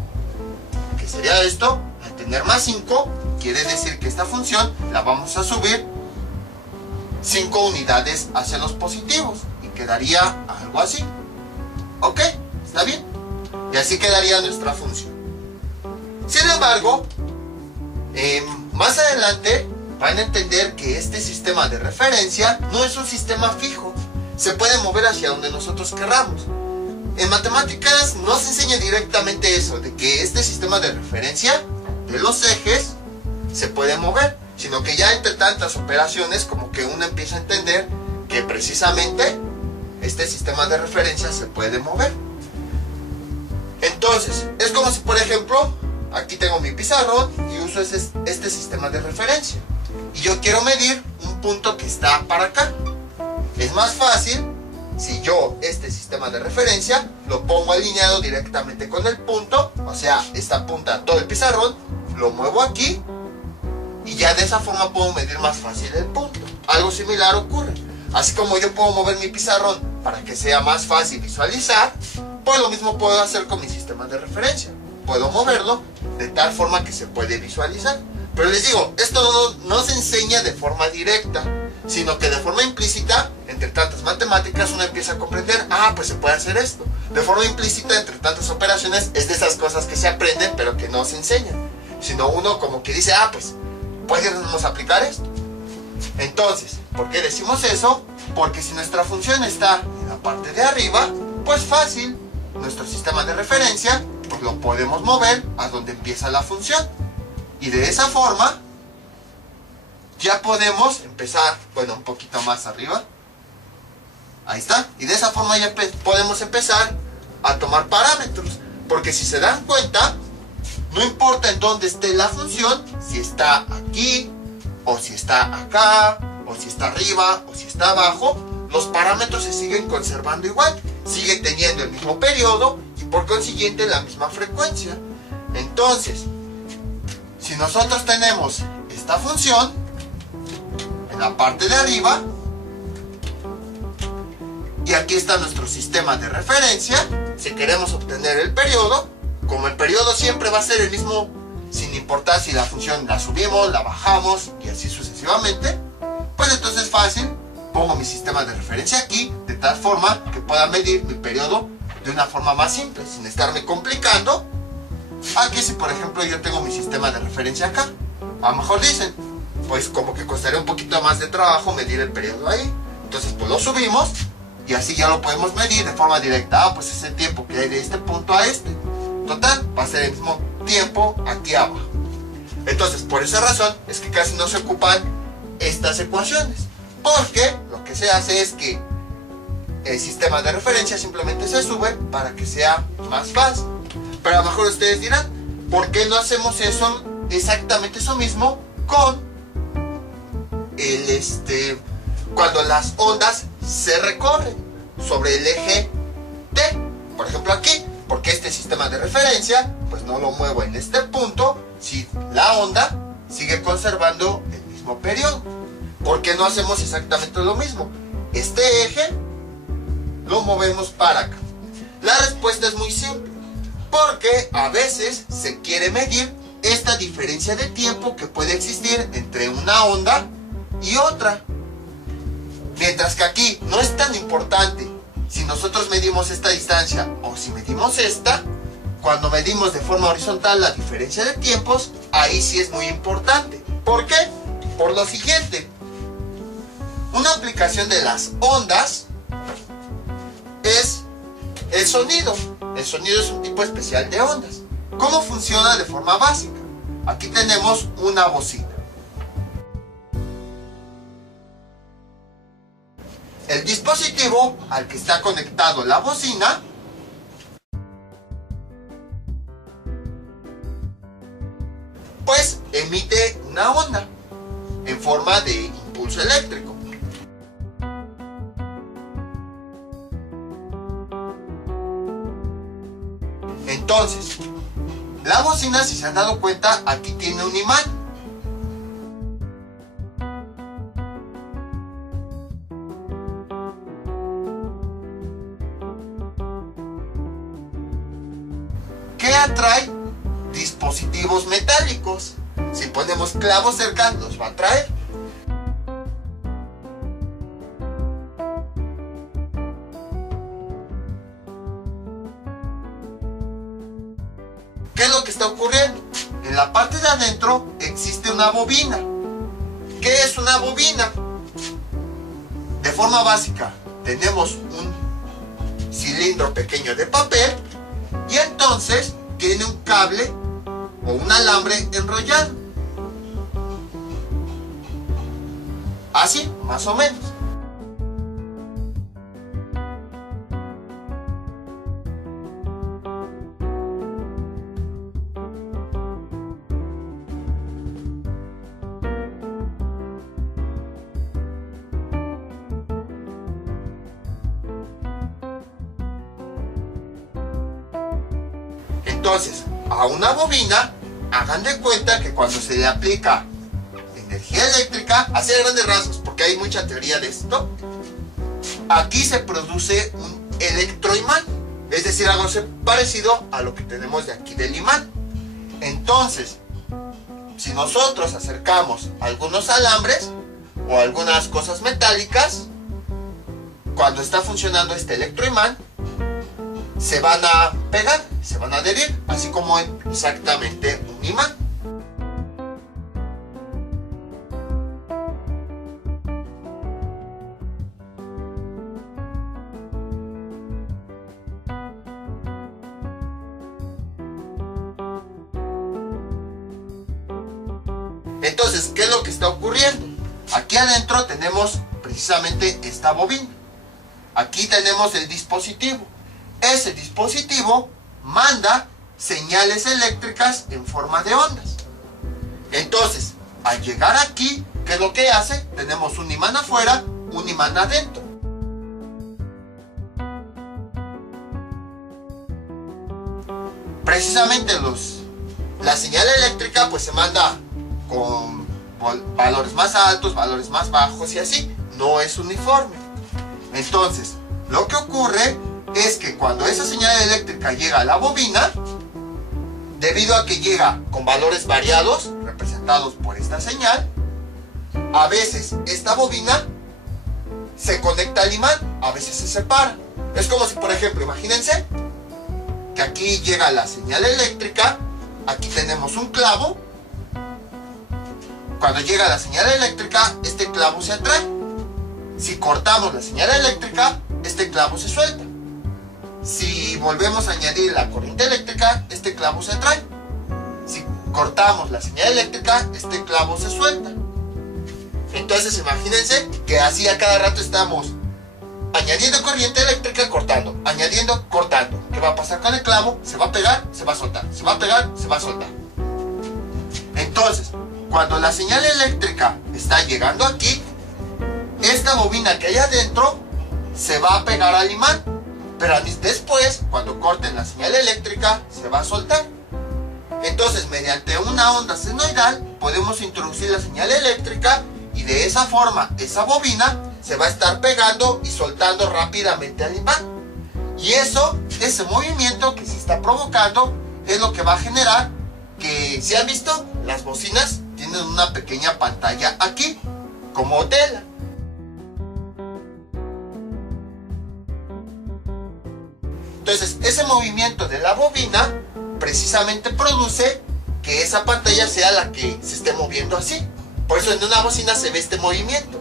que sería esto. Al tener más 5, quiere decir que esta función la vamos a subir 5 unidades hacia los positivos, y quedaría algo así. ¿Ok? ¿Está bien? Y así quedaría nuestra función. Sin embargo, más adelante van a entender que este sistema de referencia no es un sistema fijo. Se puede mover hacia donde nosotros querramos. En matemáticas no se enseña directamente eso, de que este sistema de referencia de los ejes se puede mover, sino que ya entre tantas operaciones como que uno empieza a entender que precisamente este sistema de referencia se puede mover. Entonces, es como si, por ejemplo, aquí tengo mi pizarrón y uso este sistema de referencia. Y yo quiero medir un punto que está para acá. Es más fácil si yo este sistema de referencia lo pongo alineado directamente con el punto. O sea, esta punta, todo el pizarrón, lo muevo aquí. Y ya de esa forma puedo medir más fácil el punto. Algo similar ocurre. Así como yo puedo mover mi pizarrón para que sea más fácil visualizar, pues lo mismo puedo hacer con mi sistema de referencia. Puedo moverlo de tal forma que se puede visualizar. Pero les digo, esto no se enseña de forma directa, sino que de forma implícita, entre tantas matemáticas, uno empieza a comprender, pues se puede hacer esto. De forma implícita, entre tantas operaciones, es de esas cosas que se aprenden, pero que no se enseñan. Sino uno como que dice, pues podemos aplicar esto. Entonces, ¿por qué decimos eso? Porque si nuestra función está en la parte de arriba, pues fácil, nuestro sistema de referencia, pues lo podemos mover a donde empieza la función. Y de esa forma, ya podemos empezar, un poquito más arriba. Ahí está. Y de esa forma ya podemos empezar a tomar parámetros. Porque si se dan cuenta, no importa en dónde esté la función, si está aquí, o si está acá, o si está arriba, o si está abajo, los parámetros se siguen conservando igual. Sigue teniendo el mismo periodo y por consiguiente la misma frecuencia. Entonces, si nosotros tenemos esta función en la parte de arriba, y aquí está nuestro sistema de referencia, si queremos obtener el periodo, como el periodo siempre va a ser el mismo, sin importar si la función la subimos, la bajamos y así sucesivamente, pues entonces es fácil, pongo mi sistema de referencia aquí, de tal forma que pueda medir mi periodo de una forma más simple, sin estarme complicando. Aquí si por ejemplo yo tengo mi sistema de referencia acá, a lo mejor dicen, pues como que costaría un poquito más de trabajo medir el periodo ahí. Entonces pues lo subimos y así ya lo podemos medir de forma directa. Pues es el tiempo que hay de este punto a este. Total, va a ser el mismo tiempo aquí abajo. Entonces por esa razón es que casi no se ocupan estas ecuaciones. Porque lo que se hace es que el sistema de referencia simplemente se sube para que sea más fácil. Pero a lo mejor ustedes dirán, ¿por qué no hacemos eso, exactamente eso mismo, con cuando las ondas se recorren sobre el eje T? Por ejemplo aquí, porque este sistema de referencia, pues no lo muevo en este punto, si la onda sigue conservando el mismo periodo. ¿Por qué no hacemos exactamente lo mismo? Este eje lo movemos para acá. La respuesta es muy simple. porque a veces se quiere medir esta diferencia de tiempo que puede existir entre una onda y otra. Mientras que aquí no es tan importante si nosotros medimos esta distancia o si medimos esta. Cuando medimos de forma horizontal la diferencia de tiempos, ahí sí es muy importante. ¿Por qué? Por lo siguiente. Una aplicación de las ondas es el sonido. El sonido es un tipo especial de ondas. ¿Cómo funciona de forma básica? Aquí tenemos una bocina. El dispositivo al que está conectado la bocina pues emite una onda en forma de impulso eléctrico. Entonces, la bocina, si se han dado cuenta, aquí tiene un imán. ¿Qué atrae? Dispositivos metálicos. Si ponemos clavos cerca, los va a atraer. ¿Qué es lo que está ocurriendo? En la parte de adentro existe una bobina. ¿Qué es una bobina? De forma básica, tenemos un cilindro pequeño de papel y entonces tiene un cable o un alambre enrollado. Así, más o menos. Entonces, a una bobina, hagan de cuenta que cuando se le aplica energía eléctrica, así de grandes rasgos, porque hay mucha teoría de esto, aquí se produce un electroimán, es decir, algo parecido a lo que tenemos de aquí del imán. Entonces, si nosotros acercamos algunos alambres o algunas cosas metálicas, cuando está funcionando este electroimán, se van a pegar, se van a adherir, así como exactamente un imán. Entonces, ¿qué es lo que está ocurriendo? Aquí adentro tenemos precisamente esta bobina. Aquí tenemos el dispositivo. Ese dispositivo manda señales eléctricas en forma de ondas. Entonces, al llegar aquí, ¿qué es lo que hace? Tenemos un imán afuera, un imán adentro. Precisamente la señal eléctrica pues se manda con valores más altos, valores más bajos y así. No es uniforme. Entonces, lo que ocurre es que cuando esa señal eléctrica llega a la bobina, debido a que llega con valores variados, representados por esta señal, a veces esta bobina se conecta al imán, a veces se separa. Es como si, por ejemplo, imagínense que aquí llega la señal eléctrica, aquí tenemos un clavo. Cuando llega la señal eléctrica, este clavo se atrae. Si cortamos la señal eléctrica, este clavo se suelta. Si volvemos a añadir la corriente eléctrica, este clavo se atrae. Si cortamos la señal eléctrica, este clavo se suelta. Entonces imagínense que así a cada rato estamos añadiendo corriente eléctrica, cortando, añadiendo, cortando. ¿Qué va a pasar con el clavo? Se va a pegar, se va a soltar, se va a pegar, se va a soltar. Entonces, cuando la señal eléctrica está llegando aquí, esta bobina que hay adentro se va a pegar al imán. Pero después, cuando corten la señal eléctrica, se va a soltar. Entonces, mediante una onda senoidal, podemos introducir la señal eléctrica y de esa forma, esa bobina se va a estar pegando y soltando rápidamente al imán. Y eso ese movimiento que se está provocando es lo que va a generar que, si han visto, las bocinas tienen una pequeña pantalla aquí, como tela. Entonces, ese movimiento de la bobina precisamente produce que esa pantalla sea la que se esté moviendo así. Por eso en una bocina se ve este movimiento.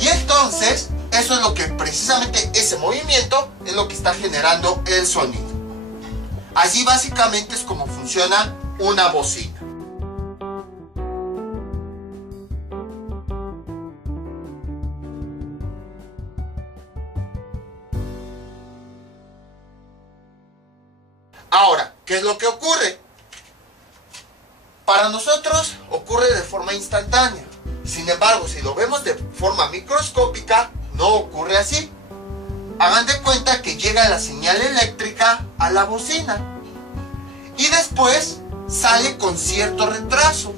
Y entonces, eso es lo que precisamente ese movimiento es lo que está generando el sonido. Así básicamente es como funciona una bocina. Ahora, ¿qué es lo que ocurre? Para nosotros ocurre de forma instantánea. Sin embargo, si lo vemos de forma microscópica, no ocurre así. Hagan de cuenta que llega la señal eléctrica a la bocina y después sale con cierto retraso.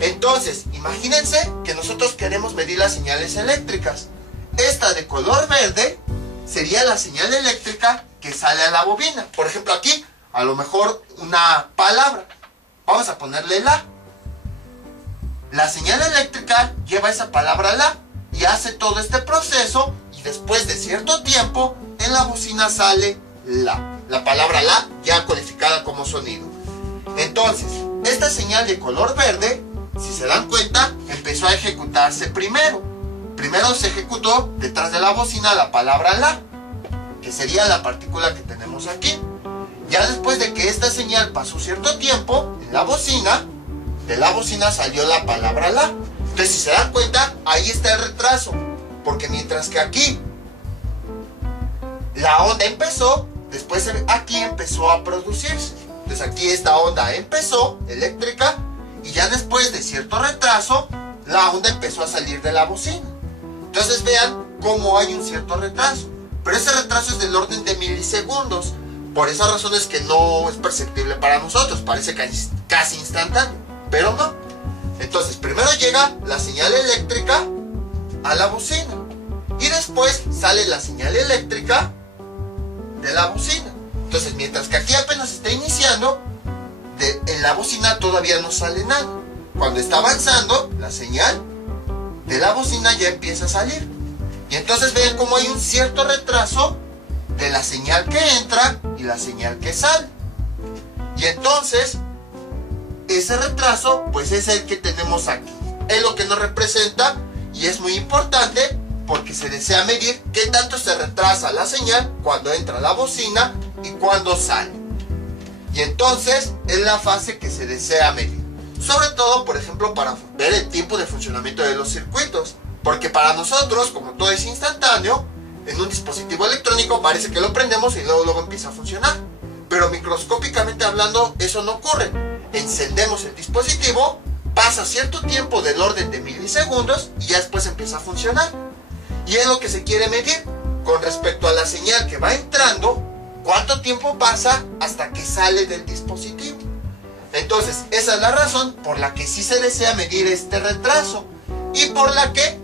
Entonces, imagínense que nosotros queremos medir las señales eléctricas. Esta de color verde sería la señal eléctrica que sale a la bobina. Por ejemplo, aquí, a lo mejor una palabra. Vamos a ponerle la. La señal eléctrica lleva esa palabra la y hace todo este proceso, y después de cierto tiempo, en la bocina sale la palabra la ya codificada como sonido. Entonces, esta señal de color verde, si se dan cuenta, empezó a ejecutarse primero. Primero se ejecutó detrás de la bocina la palabra la, que sería la partícula que tenemos aquí. Ya después de que esta señal pasó cierto tiempo en la bocina, de la bocina salió la palabra la. Entonces, si se dan cuenta, ahí está el retraso, porque mientras que aquí la onda empezó, después aquí empezó a producirse. Entonces aquí esta onda empezó, eléctrica, y ya después de cierto retraso, la onda empezó a salir de la bocina. Entonces vean cómo hay un cierto retraso, pero ese retraso es del orden de milisegundos. Por esas razones que no es perceptible para nosotros, parece casi instantáneo, pero no. Entonces primero llega la señal eléctrica a la bocina y después sale la señal eléctrica de la bocina. Entonces, mientras que aquí apenas está iniciando, en la bocina todavía no sale nada. Cuando está avanzando, la señal de la bocina ya empieza a salir. Y entonces ven cómo hay un cierto retraso de la señal que entra y la señal que sale. Y entonces, ese retraso, pues es el que tenemos aquí. Es lo que nos representa, y es muy importante porque se desea medir qué tanto se retrasa la señal cuando entra a la bocina y cuando sale. Y entonces es la fase que se desea medir. Sobre todo, por ejemplo, para ver el tiempo de funcionamiento de los circuitos. Porque para nosotros, como todo es instantáneo, en un dispositivo electrónico parece que lo prendemos y luego empieza a funcionar. Pero microscópicamente hablando, eso no ocurre. Encendemos el dispositivo, pasa cierto tiempo del orden de milisegundos y ya después empieza a funcionar. Y es lo que se quiere medir con respecto a la señal que va entrando, cuánto tiempo pasa hasta que sale del dispositivo. Entonces, esa es la razón por la que sí se desea medir este retraso y por la que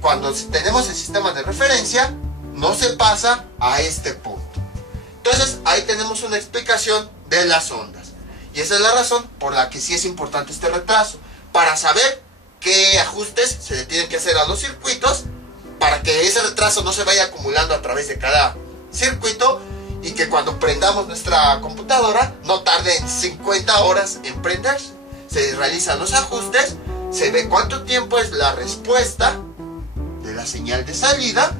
cuando tenemos el sistema de referencia no se pasa a este punto. Entonces, ahí tenemos una explicación de las ondas. Y esa es la razón por la que sí es importante este retraso, para saber qué ajustes se le tienen que hacer a los circuitos, para que ese retraso no se vaya acumulando a través de cada circuito y que cuando prendamos nuestra computadora no tarde en 50 horas en prenderse. Se realizan los ajustes, se ve cuánto tiempo es la respuesta de la señal de salida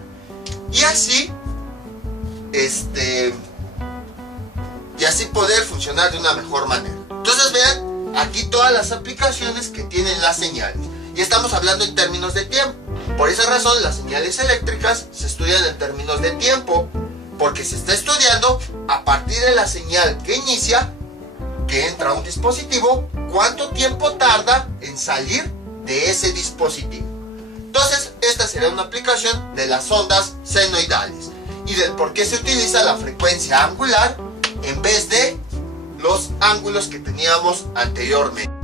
y así poder funcionar de una mejor manera. Entonces vean aquí todas las aplicaciones que tienen las señales y estamos hablando en términos de tiempo. Por esa razón las señales eléctricas se estudian en términos de tiempo, porque se está estudiando a partir de la señal que inicia, que entra a un dispositivo, cuánto tiempo tarda en salir de ese dispositivo. Entonces esta sería una aplicación de las ondas senoidales y del por qué se utiliza la frecuencia angular en vez de los ángulos que teníamos anteriormente.